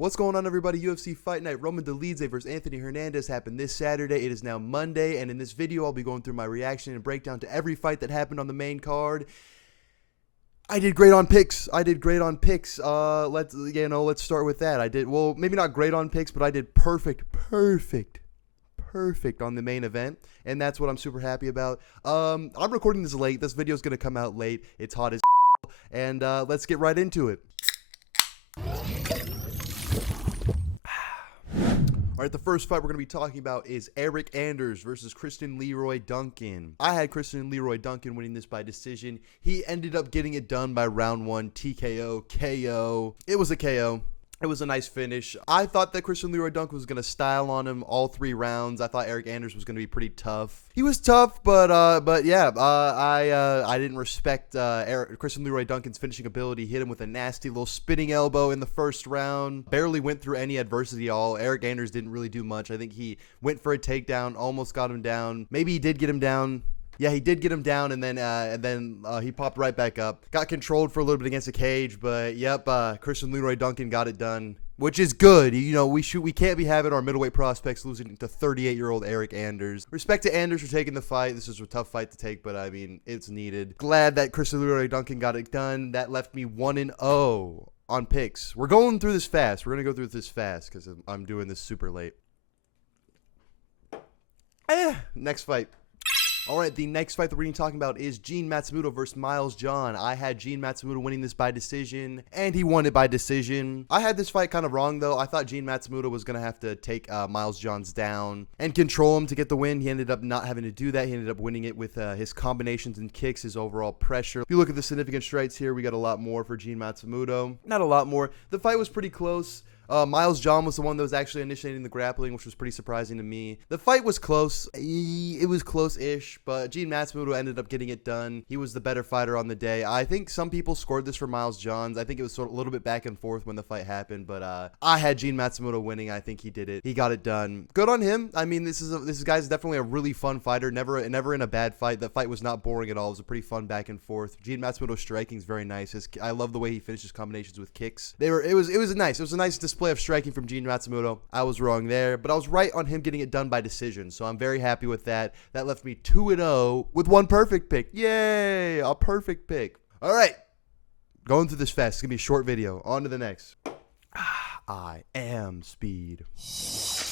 What's going on, everybody? UFC Fight Night Roman Dolidze versus Anthony Hernandez happened this Saturday. It is now Monday, and in this video, I'll be going through my reaction and breakdown to every fight that happened on the main card. I did great on picks. Let's start with that. Well, maybe not great on picks, but I did perfect on the main event, and that's what I'm super happy about. I'm recording this late. This video is going to come out late. It's hot as and let's get right into it. All right, the first fight we're going to be talking about is Eryk Anders versus Christian Leroy Duncan. I had Christian Leroy Duncan winning this by decision. He ended up getting it done by round 1, TKO, KO. It was a KO. It was a nice finish. I thought that Christian Leroy Duncan was going to style on him all 3 rounds. I thought Eryk Anders was going to be pretty tough. He was tough, I didn't respect Christian Leroy Duncan's finishing ability. Hit him with a nasty little spinning elbow in the first round. Barely went through any adversity at all. Eryk Anders didn't really do much. I think he went for a takedown, almost got him down. Maybe he did get him down. Yeah, he did get him down, and then he popped right back up. Got controlled for a little bit against the cage, but Christian Leroy Duncan got it done, which is good. You know, we can't be having our middleweight prospects losing to 38-year-old Eryk Anders. Respect to Anders for taking the fight. This is a tough fight to take, but I mean, it's needed. Glad that Christian Leroy Duncan got it done. That left me 1-0 on picks. We're going through this fast. We're gonna go through this fast because I'm doing this super late. Next fight. All right, the next fight that we're going to be talking about is Gene Matsumoto versus Miles John. I had Gene Matsumoto winning this by decision, and he won it by decision. I had this fight kind of wrong, though. I thought Gene Matsumoto was going to have to take Miles John's down and control him to get the win. He ended up not having to do that. He ended up winning it with his combinations and kicks, his overall pressure. If you look at the significant strikes here, we got a lot more for Gene Matsumoto. Not a lot more. The fight was pretty close. Miles John was the one that was actually initiating the grappling, which was pretty surprising to me. The fight was close. It was close-ish, but Gene Matsumoto ended up getting it done. He was the better fighter on the day. I think some people scored this for Miles John. I think it was sort of a little bit back and forth when the fight happened, but I had Gene Matsumoto winning. I think he did it. He got it done. Good on him. I mean, this guy's definitely a really fun fighter. Never in a bad fight. The fight was not boring at all. It was a pretty fun back and forth. Gene Matsumoto's striking is very nice. I love the way he finishes combinations with kicks. It was nice. It was a nice display of striking from Gene Matsumoto. I was wrong there, but I was right on him getting it done by decision, so I'm very happy with that. That left me 2-0 with 1 perfect pick. Yay, a perfect pick. All right, going through this fast. It's gonna be a short video. On to the next. I am speed.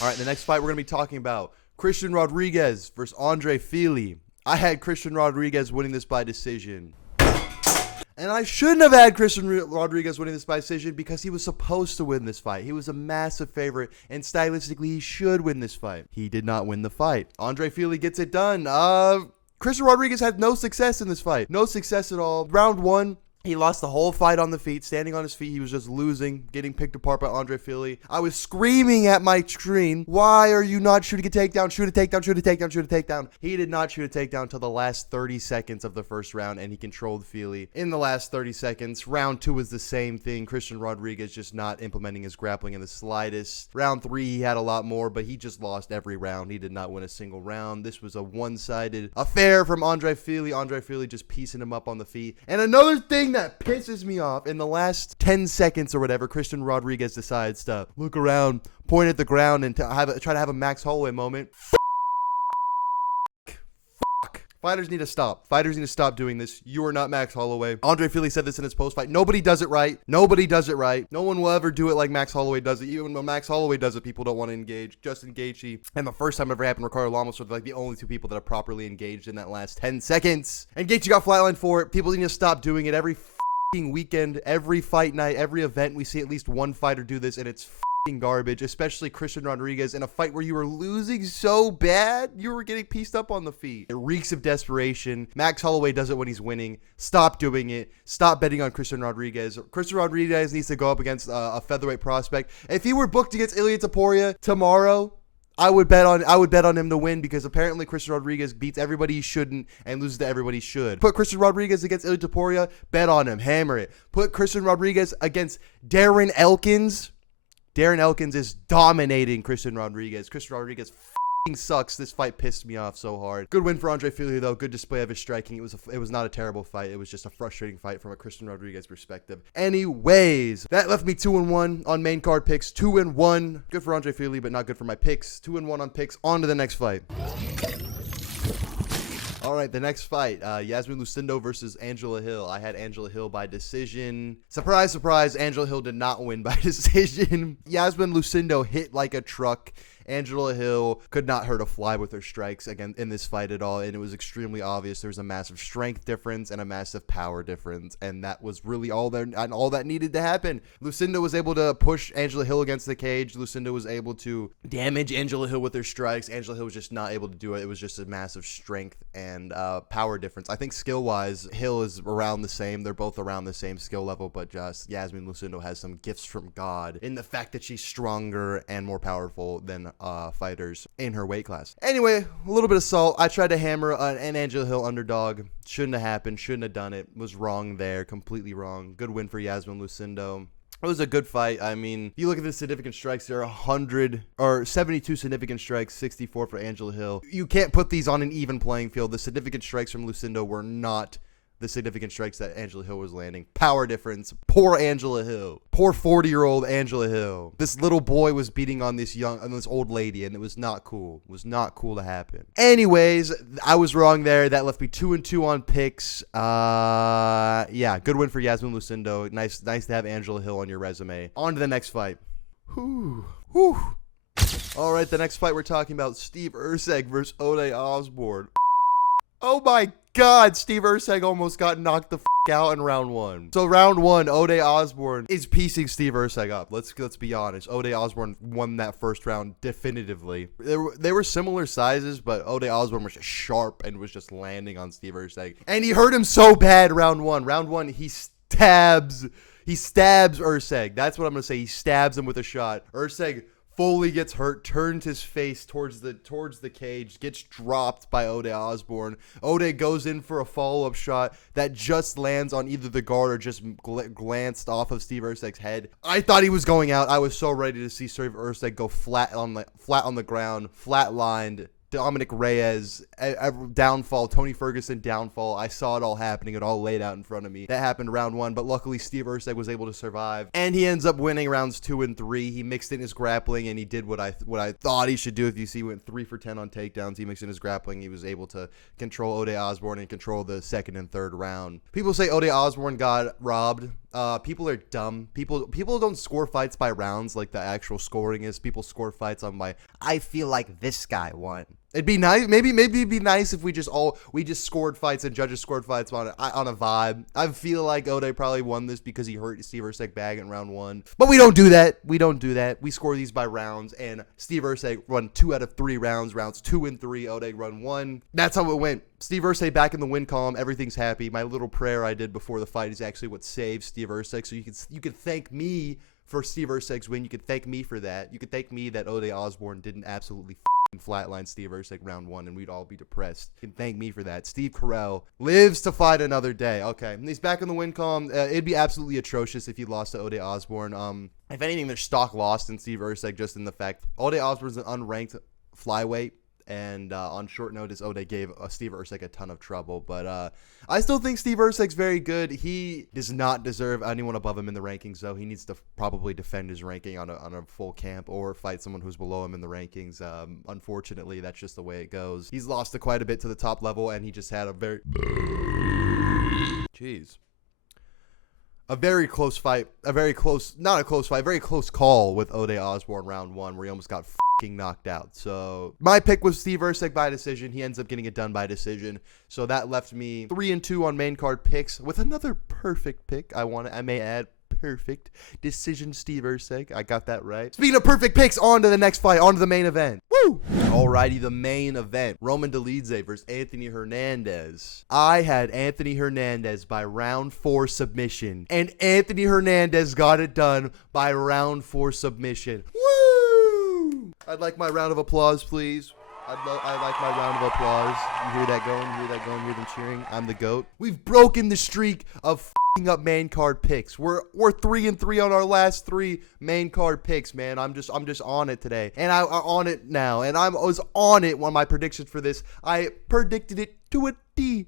All right, the next fight we're gonna be talking about Christian Rodriguez versus Andre Fili. I had Christian Rodriguez winning this by decision. And I shouldn't have had Christian Rodriguez winning this by decision because he was supposed to win this fight. He was a massive favorite, and stylistically, he should win this fight. He did not win the fight. Andre Fili gets it done. Christian Rodriguez had no success in this fight. No success at all. Round 1. He lost the whole fight on the feet, standing on his feet. He was just losing, getting picked apart by Andre Fili. I was screaming at my screen, why are you not shooting a takedown? Shoot a takedown, shoot a takedown, shoot a takedown. He did not shoot a takedown until the last 30 seconds of the first round, and he controlled Fili in the last 30 seconds. Round 2 was the same thing. Christian Rodriguez just not implementing his grappling in the slightest. Round 3, he had a lot more, but he just lost every round. He did not win a single round. This was a one-sided affair from Andre Fili. Andre Fili just piecing him up on the feet. And another thing that pisses me off, in the last 10 seconds or whatever, Christian Rodriguez decides to look around, point at the ground, and try to have a Max Holloway moment. Fuck. Fighters need to stop. Fighters need to stop doing this. You are not Max Holloway. Andre Fili said this in his post-fight. Nobody does it right. Nobody does it right. No one will ever do it like Max Holloway does it. Even when Max Holloway does it, people don't want to engage. Justin Gaethje, and the first time it ever happened, Ricardo Lamas were like the only 2 people that are properly engaged in that last 10 seconds. And Gaethje got flatlined for it. People need to stop doing it. Every weekend, every fight night, every event, we see at least one fighter do this, and it's garbage, especially Christian Rodriguez in a fight where you were losing so bad, you were getting pieced up on the feet. It reeks of desperation. Max Holloway does it when he's winning. Stop doing it. Stop betting on Christian Rodriguez. Christian Rodriguez needs to go up against a featherweight prospect. If he were booked against Ilia Topuria tomorrow, I would bet on him to win, because apparently Christian Rodriguez beats everybody he shouldn't and loses to everybody he should. Put Christian Rodriguez against Ilia Topuria, bet on him, hammer it. Put Christian Rodriguez against Darren Elkins. Darren Elkins is dominating Christian Rodriguez. Christian Rodriguez sucks. This fight pissed me off so hard. Good win for Andre Fili though. Good display of his striking. It was not a terrible fight. It was just a frustrating fight from a Christian Rodriguez perspective. Anyways, that left me 2-1 on main card picks. 2-1. Good for Andre Fili, but not good for my picks. 2-1 on picks. On to the next fight. All right, the next fight, Yasmin Lucindo versus Angela Hill. I had Angela Hill by decision. Surprise, surprise, Angela Hill did not win by decision. Yasmin Lucindo hit like a truck. Angela Hill could not hurt a fly with her strikes again in this fight at all, and it was extremely obvious there was a massive strength difference and a massive power difference, and that was really all that needed to happen. Lucindo was able to push Angela Hill against the cage. Lucindo was able to damage Angela Hill with her strikes. Angela Hill was just not able to do it. It was just a massive strength and power difference. I think skill-wise, Hill is around the same. They're both around the same skill level, but just Yasmin Lucindo has some gifts from God in the fact that she's stronger and more powerful than fighters in her weight class. Anyway, a little bit of salt. I tried to hammer an Angela Hill underdog. Shouldn't have happened. Shouldn't have done it. Was wrong there. Completely wrong. Good win for Yasmin Lucindo. It was a good fight. I mean, you look at the significant strikes, there are 72 significant strikes, 64 for Angela Hill. You can't put these on an even playing field. The significant strikes from Lucindo were not the significant strikes that Angela Hill was landing. Power difference. Poor Angela Hill. Poor 40-year-old Angela Hill. This little boy was beating on this old lady, and it was not cool. It was not cool to happen. Anyways, I was wrong there. That left me 2-2 on picks. Yeah, good win for Yasmin Lucindo. Nice to have Angela Hill on your resume. On to the next fight. Whew. All right, the next fight we're talking about, Steve Erceg versus Ode Osbourne. Oh my God, Steve Erceg almost got knocked the out in round one. So round one, Ode Osbourne is piecing Steve Erceg up. Let's be honest. Ode Osbourne won that first round definitively. They were similar sizes, but Ode Osbourne was just sharp and was just landing on Steve Erceg. And he hurt him so bad round one. Round one, he stabs Erceg. That's what I'm going to say. He stabs him with a shot. Erceg fully gets hurt, turns his face towards the cage, gets dropped by Ode Osbourne. Ode goes in for a follow-up shot that just lands on either the guard or just glanced off of Steve Erceg's head. I thought he was going out. I was so ready to see Steve Erceg go flat on the ground, flat-lined. Dominic Reyes downfall, Tony Ferguson downfall. I saw it all happening. It all laid out in front of me. That happened round one, but luckily Steve Erceg was able to survive, and he ends up winning rounds 2 and 3. He mixed in his grappling, and he did what I thought he should do. If you see, he went 3 for 10 on takedowns. He mixed in his grappling. He was able to control Ode Osbourne and control the second and third round. People say Ode Osbourne got robbed. People are dumb. People don't score fights by rounds like the actual scoring is. People score fights on by, I feel like this guy won. It'd be nice. Maybe it'd be nice if we just scored fights and judges scored fights on a vibe. I feel like Ode probably won this because he hurt Steve Erceg bag in round 1. But we don't do that. We score these by rounds, and Steve Erceg run 2 out of 3 rounds. Rounds 2 and 3, Ode run 1. That's how it went. Steve Erceg back in the win column. Everything's happy. My little prayer I did before the fight is actually what saved Steve Erceg. So you could thank me for Steve Erceg's win. You could thank me for that. You could thank me that Ode Osbourne didn't absolutely flatline Steve Erceg round 1, and we'd all be depressed. You can thank me for that. Steve Carell lives to fight another day. Okay, he's back in the win column. It'd be absolutely atrocious if he lost to Ode Osbourne. If anything, there's stock lost in Steve Erceg just in the fact Ode Osbourne's an unranked flyweight. And on short notice, Ode gave Steve Erceg a ton of trouble. But I still think Steve Erceg's very good. He does not deserve anyone above him in the rankings, though. He needs to probably defend his ranking on a full camp or fight someone who's below him in the rankings. Unfortunately, that's just the way it goes. He's lost to quite a bit to the top level, and he just had a very close fight. Very close call with Ode Osbourne round 1 where he almost got knocked out. So my pick was Steve Erceg by decision. He ends up getting it done by decision. So that left me 3-2 on main card picks with another perfect pick. I may add, perfect decision Steve Erceg. I got that right. Speaking of perfect picks, on to the next fight, on to the main event. Woo! Alrighty, the main event. Roman Dolidze versus Anthony Hernandez. I had Anthony Hernandez by round 4 submission, and Anthony Hernandez got it done by round 4 submission. I'd like my round of applause, please. I'd like my round of applause. You hear that going? You hear them cheering? I'm the GOAT. We've broken the streak of up main card picks. We're 3-3 on our last 3 main card picks, man. I'm just on it today, and I'm on it now, and I was on it when my predictions for this. I predicted it to a T.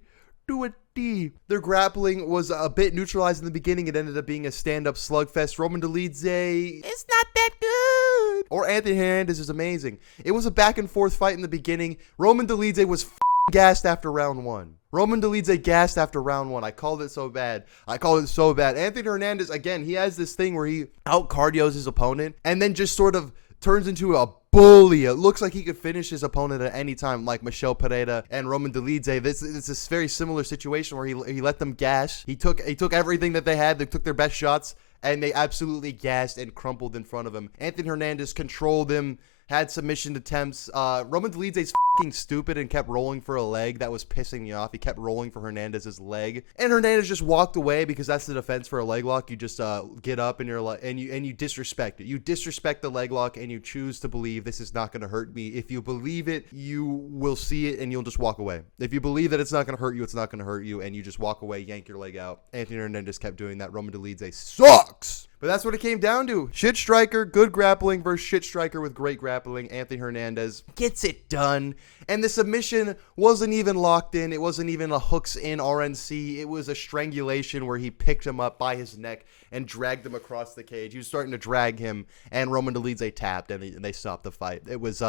Their grappling was a bit neutralized in the beginning. It ended up being a stand-up slugfest. Roman Dolidze, it's not that good. Or Anthony Hernandez is amazing. It was a back-and-forth fight in the beginning. Roman Dolidze was gassed after round 1. Roman Dolidze gassed after round 1. I called it so bad. Anthony Hernandez, again, he has this thing where he out-cardios his opponent and then just sort of turns into a bully. It looks like he could finish his opponent at any time, like Michel Pereira and Roman Dolidze. This is this very similar situation where he let them gas. He took everything that they had. They took their best shots, and they absolutely gassed and crumpled in front of him. Anthony Hernandez controlled him, had submission attempts. Roman Dolidze's fucking stupid and kept rolling for a leg. That was pissing me off. He kept rolling for Hernandez's leg, and Hernandez just walked away because that's the defense for a leg lock. You just get up and you disrespect it. You disrespect the leg lock, and you choose to believe this is not going to hurt me. If you believe it, you will see it, and you'll just walk away. If you believe that it's not going to hurt you, it's not going to hurt you, and you just walk away, yank your leg out. Anthony Hernandez kept doing that. Roman Dolidze sucks. But that's what it came down to. Shit striker, good grappling versus shit striker with great grappling. Anthony Hernandez gets it done. And the submission wasn't even locked in. It wasn't even a hooks in RNC. It was a strangulation where he picked him up by his neck and dragged him across the cage. He was starting to drag him, and Roman Dolidze tapped, and they stopped the fight. It was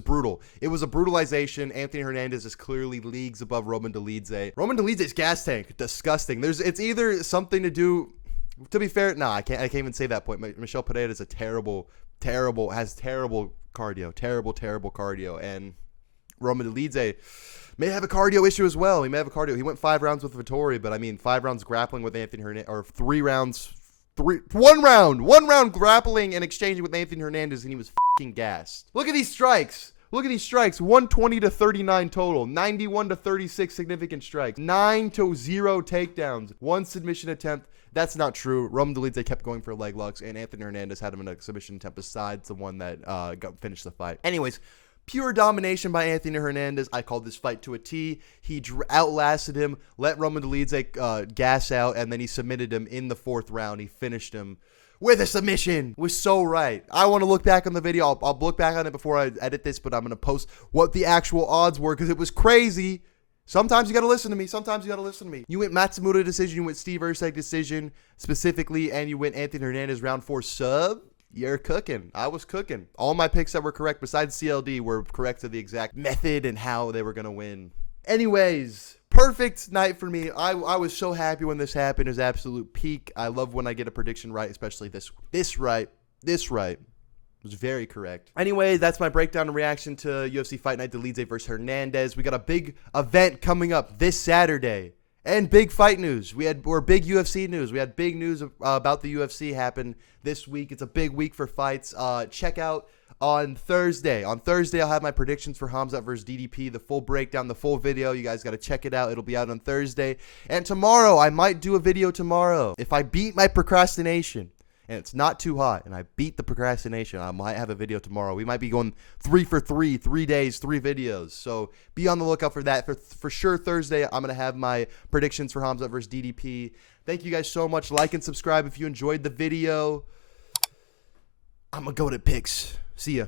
brutal. It was a brutalization. Anthony Hernandez is clearly leagues above Roman Dolidze. Roman Dolidze's gas tank, disgusting. It's either something to do. To be fair, I can't even say that point. Michel Pereira is has terrible cardio, and Roman Dolidze may have a cardio issue as well. He He went 5 rounds with Vettori, but I mean 5 rounds grappling with Anthony Hernandez, or 3 rounds, 1 round grappling and exchanging with Anthony Hernandez, and he was fucking gassed. Look at these strikes. 120 to 39 total, 91 to 36 significant strikes, 9 to 0 takedowns, 1 submission attempt. That's not true. Roman Dolidze kept going for leg locks, and Anthony Hernandez had him in a submission attempt besides the one that finished the fight. Anyways, pure domination by Anthony Hernandez. I called this fight to a T. He outlasted him, let Roman Dolidze gas out, and then he submitted him in the 4th round. He finished him with a submission. Was so right. I want to look back on the video. I'll look back on it before I edit this, but I'm going to post what the actual odds were because it was crazy. Sometimes you got to listen to me. You went Matsumoto decision. You went Steve Erceg decision specifically, and you went Anthony Hernandez round 4 sub. You're cooking. I was cooking. All my picks that were correct besides CLD were correct to the exact method and how they were going to win. Anyways, perfect night for me. I was so happy when this happened. It was absolute peak. I love when I get a prediction right, especially this right. It was very correct. Anyway, that's my breakdown and reaction to UFC Fight Night Dolidze versus Hernandez. We got a big event coming up this Saturday. And big fight news. Or big UFC news. We had big news about the UFC happen this week. It's a big week for fights. Check out on Thursday. On Thursday, I'll have my predictions for Hamzat versus DDP, the full breakdown, the full video. You guys got to check it out. It'll be out on Thursday. And tomorrow, I might do a video tomorrow. If I beat my procrastination, and it's not too hot, and I beat the procrastination, I might have a video tomorrow. We might be going 3 for 3, 3 days, 3 videos. So be on the lookout for that. For sure, Thursday, I'm going to have my predictions for Hamzat versus DDP. Thank you guys so much. Like and subscribe if you enjoyed the video. I'm going to go to picks. See ya.